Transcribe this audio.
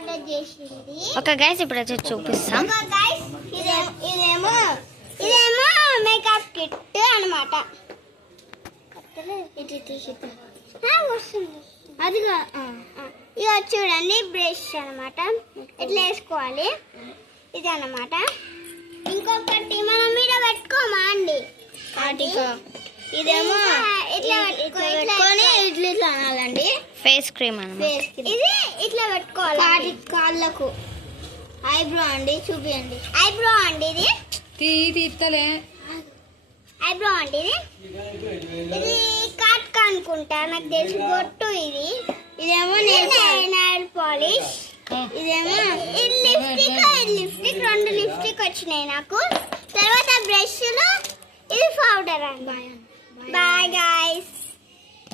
Order చేసింది. Okay guys ఇప్పుడు వచ్చి చూపిస్తాం. గైస్ ఇదేమో మేకప్ కిట్ అన్నమాట. అదిగా ఇక చూడండి బ్రష్ అన్నమాట. ఇట్లా వేసుకోవాలి. ఇది అన్నమాట. ఇంకొకటి మనం మీద పెట్టుకోమా అండి ఇదేమో ఇట్లా పెట్టుకొని ఇట్లా అనాలండి. ఫేస్ క్రీమ్ అన్నమాట. ఇది ఇట్లా పెట్టుకోవాలి కాళ్ళకు. ఐబ్రో అండి చూపియండి. ఐబ్రో అండి ఇది తీస్తలే. ఐబ్రో అండి ఇది కాట్ అనుకుంటా నాకు తెలిసి. బొట్టు ఇది. ఇదేమో నెయిల్ పాలిష్. ఇదేమో లిప్స్టిక్ 2 లిప్స్టిక్ వచ్చినాయి నాకు. తర్వాత బ్రష్లు. ఇది పౌడర్ అండి. Bye guys.